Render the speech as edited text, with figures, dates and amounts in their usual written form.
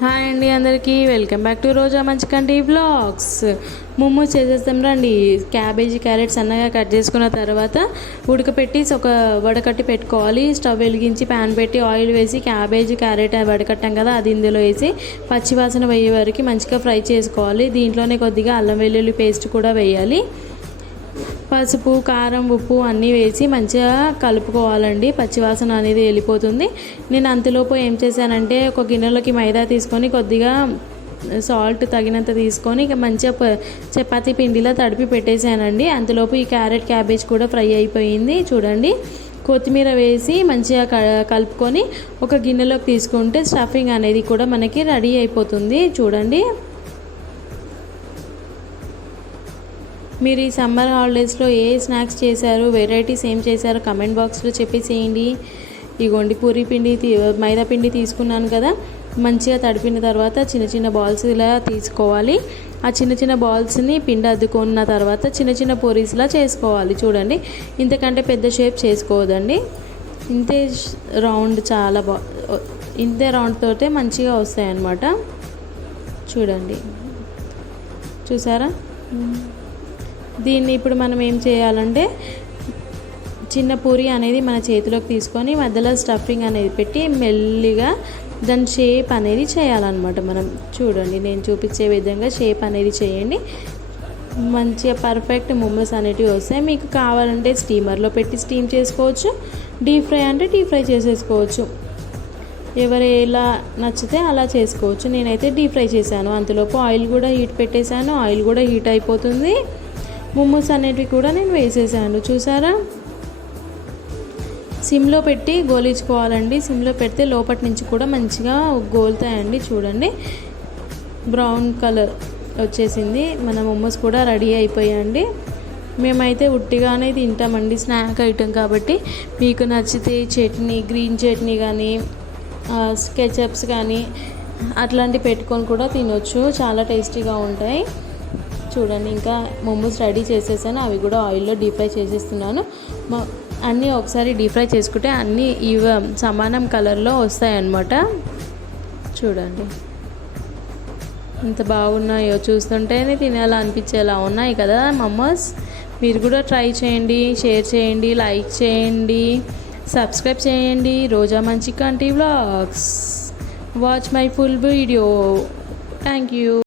Hi అండి అందరికీ welcome back to Roja Manchikanti vlogs. Momos చేసేస్తాం రండి. క్యాబేజీ క్యారెట్ సన్నగా కట్ చేసుకున్న తర్వాత ఉడకపెట్టి ఒక వడకట్టి పెట్టుకోవాలి. స్టవ్ వెలిగించి ప్యాన్ పెట్టి ఆయిల్ వేసి క్యాబేజీ క్యారెట్ వడకట్టాం కదా అది ఇందులో వేసి పచ్చివాసన పోయే వరకు మంచిగా ఫ్రై చేసుకోవాలి. దీంట్లోనే కొద్దిగా అల్లం వెల్లుల్లి పేస్ట్ కూడా వేయాలి. పసుపు కారం ఉప్పు అన్నీ వేసి మంచిగా కలుపుకోవాలండి. పచ్చివాసన అనేది వెళ్ళిపోతుంది. నేను అంతలోపు ఏం చేశానంటే ఒక గిన్నెలోకి మైదా తీసుకొని కొద్దిగా సాల్ట్ తగినంత తీసుకొని మంచిగా చపాతీ పిండిలా తడిపి పెట్టేశానండి. అంతలోపు ఈ క్యారెట్ క్యాబేజ్ కూడా ఫ్రై అయిపోయింది. చూడండి, కొత్తిమీర వేసి మంచిగా కలుపుకొని ఒక గిన్నెలోకి తీసుకుంటే స్టఫింగ్ అనేది కూడా మనకి రెడీ అయిపోతుంది. చూడండి, మీరు ఈ సమ్మర్ హాలిడేస్లో ఏ స్నాక్స్ చేశారు, వెరైటీస్ ఏం చేశారో కమెంట్ బాక్స్లో చెప్పేసేయండి. ఇగోండి, పూరి పిండి మైదా పిండి తీసుకున్నాను కదా, మంచిగా తడిపిన తర్వాత చిన్న చిన్న బాల్స్ ఇలా తీసుకోవాలి. ఆ చిన్న చిన్న బాల్స్ని పిండి అద్దుకున్న తర్వాత చిన్న చిన్న పూరీస్లా చేసుకోవాలి. చూడండి, ఇంతకంటే పెద్ద షేప్ చేసుకోవద్దండి. ఇంతే రౌండ్ ఇంతే రౌండ్ తోటే మంచిగా వస్తాయి అన్నమాట. చూడండి, చూసారా? దీన్ని ఇప్పుడు మనం ఏం చేయాలంటే చిన్న పూరి అనేది మన చేతిలోకి తీసుకొని మధ్యలో స్టఫింగ్ అనేది పెట్టి మెల్లిగా దాని షేప్ అనేది చేయాలన్నమాట. మనం చూడండి, నేను చూపించే విధంగా షేప్ అనేది చేయండి. మంచిగా పర్ఫెక్ట్ మోమోస్ అనేటివి వస్తాయి. మీకు కావాలంటే స్టీమర్లో పెట్టి స్టీమ్ చేసుకోవచ్చు, డీప్ ఫ్రై అంటే డీప్ ఫ్రై చేసేసుకోవచ్చు. ఎవరు ఎలా నచ్చితే అలా చేసుకోవచ్చు. నేనైతే డీప్ ఫ్రై చేశాను. అంతలోపు ఆయిల్ కూడా హీట్ పెట్టేశాను. ఆయిల్ కూడా హీట్ అయిపోతుంది. మోమోస్ అనేటివి కూడా నేను వేసేసాను. చూసారా? సిమ్లో పెట్టి గోలించుకోవాలండి. సిమ్లో పెడితే లోపటి నుంచి కూడా మంచిగా గోలుతాయండి. చూడండి, బ్రౌన్ కలర్ వచ్చేసింది. మన మోమోస్ కూడా రెడీ అయిపోయాయండి. మేమైతే ఉట్టిగానే తింటామండి, స్నాక్ ఐటెం కాబట్టి. మీకు నచ్చితే చట్నీ, గ్రీన్ చట్నీ కానీ స్కెచప్స్ కానీ అట్లాంటివి పెట్టుకొని కూడా తినొచ్చు. చాలా టేస్టీగా ఉంటాయి. చూడండి, ఇంకా మోమోస్ రెడీ చేసేసాను. అవి కూడా ఆయిల్లో డీప్ ఫ్రై చేసేస్తున్నాను. అన్నీ ఒకసారి డీప్ ఫ్రై చేసుకుంటే అన్నీ సమానం కలర్లో వస్తాయన్నమాట. చూడండి, ఎంత బాగున్నాయో, చూస్తుంటేనే తినేలా అనిపించేలా ఉన్నాయి కదా మోమోస్. మీరు కూడా ట్రై చేయండి, షేర్ చేయండి, లైక్ చేయండి, సబ్స్క్రైబ్ చేయండి. Roja Manchikanti vlogs. Watch my full video. Thank you.